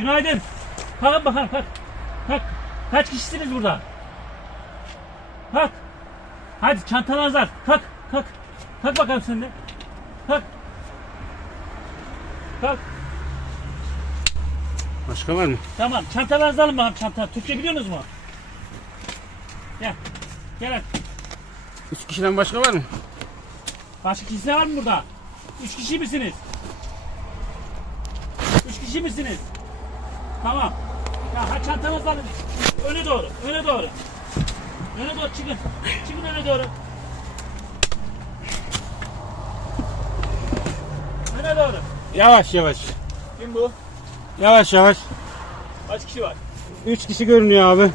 Günaydın. Kalkın bakalım kalk. Kalk. Kaç kişisiniz burada? Kalk. Hadi çantalarınızı al. Kalk. Kalk. Kalk bakalım sen de. Kalk. Kalk. Başka var mı? Tamam. Çantalarınızı alın bakalım çanta. Türkçe biliyorsunuz mu? Gel. Gel hadi. Üç kişiden başka var mı? Başka kimse var mı burada? Üç kişi misiniz? Üç kişi misiniz? Tamam. Ya ha çantanızı alın. Öne doğru, öne doğru. Öne doğru çıkın. Çıkın öne doğru. Öne doğru. Yavaş yavaş. Kim bu? Yavaş yavaş. Kaç kişi var? Üç kişi görünüyor abi.